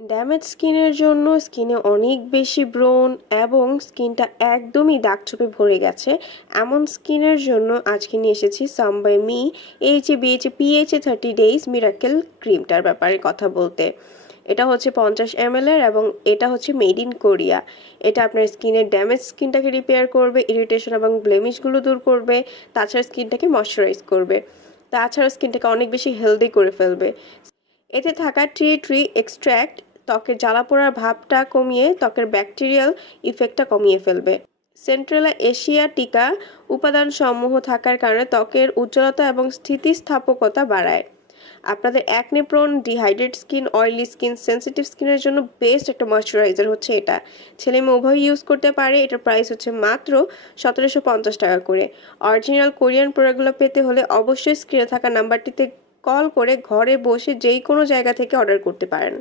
Damage স্কিনের জন্য স্কিনে অনেক বেশি ব্রণ এবং স্কিনটা একদমই দাগ ছোপে ভরে গেছে। এমন স্কিনের জন্য আজকে নিয়ে এসেছি some by mi H A BH PH A thirty days miracle ক্রিমটার ব্যাপারে কথা বলতে। এটা হচ্ছে পঞ্চাশ এম এর এবং এটা হচ্ছে মেড ইন কোরিয়া এটা আপনার স্কিনের ড্যামেজ স্কিনটাকে রিপেয়ার করবে ইরিটেশন এবং ব্লেমিশগুলো দূর করবে, তাছাড়া স্কিনটাকে ময়শ্চারাইজ করবে। তাছাড়া স্কিনটাকে অনেক বেশি হেলদি করে ফেলবে। এতে থাকা ট্রি ট্রি এক্সট্র্যাক্ট ত্বকের জ্বালা পোড়ার ভাবটা কমিয়ে ত্বকের ব্যাকটেরিয়াল ইফেক্টটা কমিয়ে ফেলবে। সেন্ট্রাল এশিয়া টিকা উপাদান সমূহ থাকার কারণে ত্বকের উজ্জ্বলতা এবং স্থিতিস্থাপকতা বাড়ায়। আপনাদের acne prone dehydrate skin oily skin sensitive স্কিনের জন্য বেস্ট একটা ময়শ্চারাইজার হচ্ছে এটা। ছেলে মেয়ে উভয় ইউজ করতে পারে, এটার প্রাইস হচ্ছে মাত্র সতেরোশো পঞ্চাশ টাকা করে। অরিজিনাল কোরিয়ান প্রোডাক্টগুলো পেতে হলে অবশ্যই স্ক্রিনে থাকা নাম্বারটিতে কল করে ঘরে বসে যেই কোনো জায়গা থেকে অর্ডার করতে পারেন।